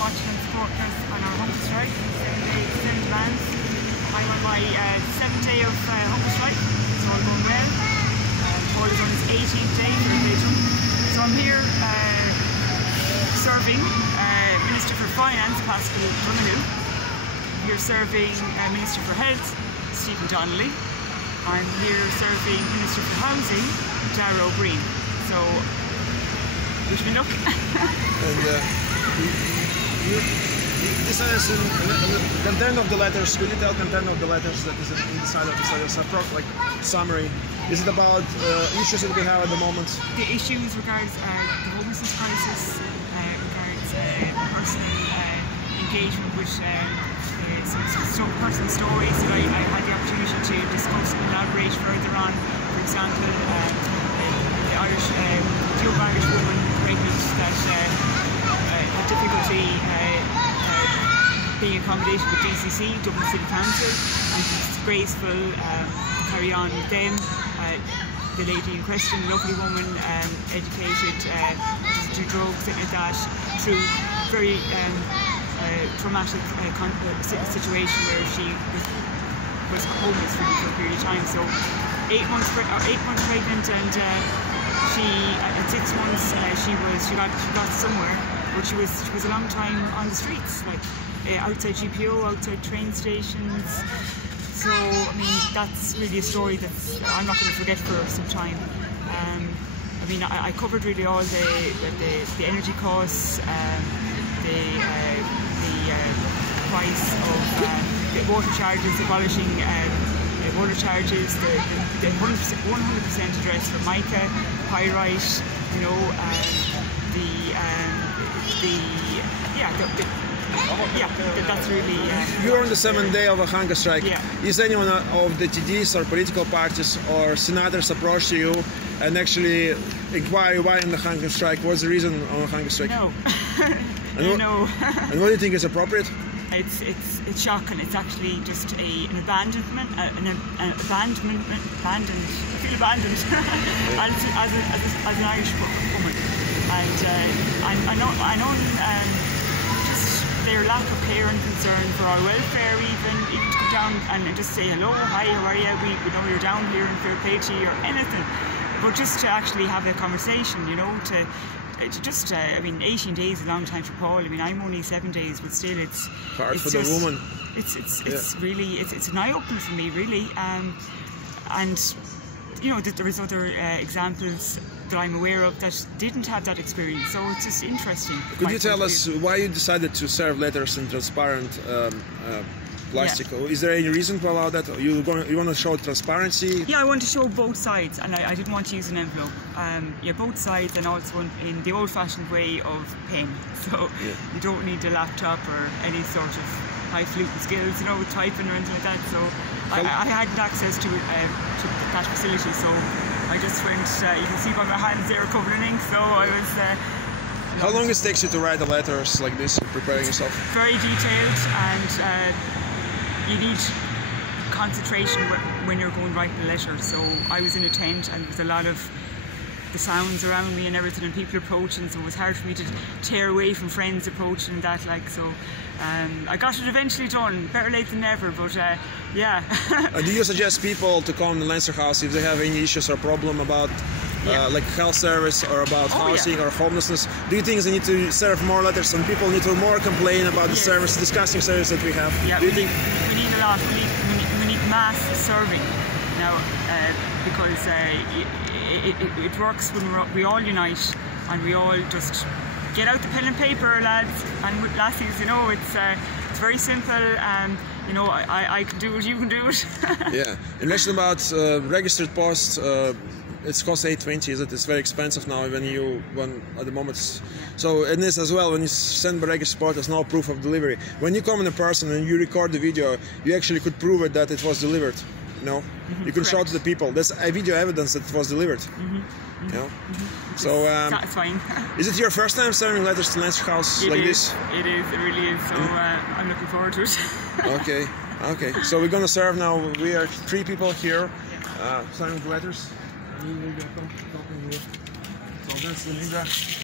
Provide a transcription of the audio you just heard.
watching and supporting us on our hunger strike, 7 demands. I'm on my 7th day of hunger strike. It's all going well. Paul is on his 18th day for religion. So I'm here serving Minister for Finance, Pascal Donoghue. I'm here serving Minister for Health, Stephen Donnelly. I'm here serving Minister for Housing, Darragh O'Brien. So, wish me luck. And this is the content of the letters. Could you tell content of the letters that is inside of this letters? Like summary. Is it about issues that we have at the moment? The issues regards the homelessness crisis, regards personal engagement with some personal stories that I had the opportunity to discuss and elaborate further on. For example, the young Irish woman pregnant that had difficulty being accommodated with DCC, Dublin City Council, and it's disgraceful to carry on with them. The lady in question, lovely woman, educated, to drugs, things like that, through very traumatic situation where she was homeless for a period of time. So 8 months pregnant, and she at 6 months she got somewhere, but she was a long time on the streets, like outside GPO, outside train stations. So I mean, that's really a story that I'm not going to forget for some time. I mean, I covered really all the energy costs, the price of the water charges, abolishing water charges, the 100% address for mica, pyrite, you know, that's really... You're on the 7th day of a hunger strike. Yeah. Is anyone of the TDs or political parties or senators approached you and actually inquire why in the hunger strike? What's the reason of a hunger strike? No. No. And what do you think is appropriate? It's shocking. It's actually just an abandonment, I feel abandoned as an Irish woman, and I know just their lack of care and concern for our welfare, even to come down and just say hello, hi, how are you? We know you're down here in fair play to you or anything, but just to actually have a conversation, you know, to just, I mean, 18 days is a long time for Paul. I mean, I'm only 7 days, but still, it's hard for just, the woman. It's really, it's an eye opener for me, really. And you know, there is other examples that I'm aware of that didn't have that experience. So it's just interesting. Could you tell us why you decided to serve letters in transparent plastic? Yeah. Is there any reason to allow that? You want to show transparency? Yeah, I want to show both sides, and I didn't want to use an envelope. Yeah, both sides, and also in the old-fashioned way of pen. So you don't need a laptop or any sort of highfalutin skills, you know, with typing or anything like that. So I hadn't access to that facility. So I just went. You can see by my hands they were covered in ink. So I was. How long it takes you to write the letters like this, preparing yourself? Very detailed, and you need concentration when you're going to write the letter. So I was in a tent, and there was a lot of the sounds around me and everything, and people approaching, so it was hard for me to tear away from friends approaching and that, like, so I got it eventually done, better late than never, but yeah. Do you suggest people to come to Leinster House if they have any issues or problem about like health service or about housing or homelessness? Do you think they need to serve more letters and people need to more complain about the service, disgusting service that we have? Yeah, do you think we need a lot, we need mass serving now, because it works when we all unite and we all just get out the pen and paper, lads and lassies, you know, it's very simple, and you know, I can do it, you can do it. Yeah, you mentioned about registered post, it costs $8.20, is it? It's very expensive now when at the moment. So in this as well, when you send by registered post, there's no proof of delivery. When you come in person and you record the video, you actually could prove it that it was delivered. You know, you can show to the people. There's a video evidence that it was delivered. You know, so satisfying. Is it your first time sending letters to Leinster House like this? It is. It really is. So I'm looking forward to it. Okay. So we're gonna serve now. We are 3 people here, signing the letters. We will get talking here. So that's the Linda.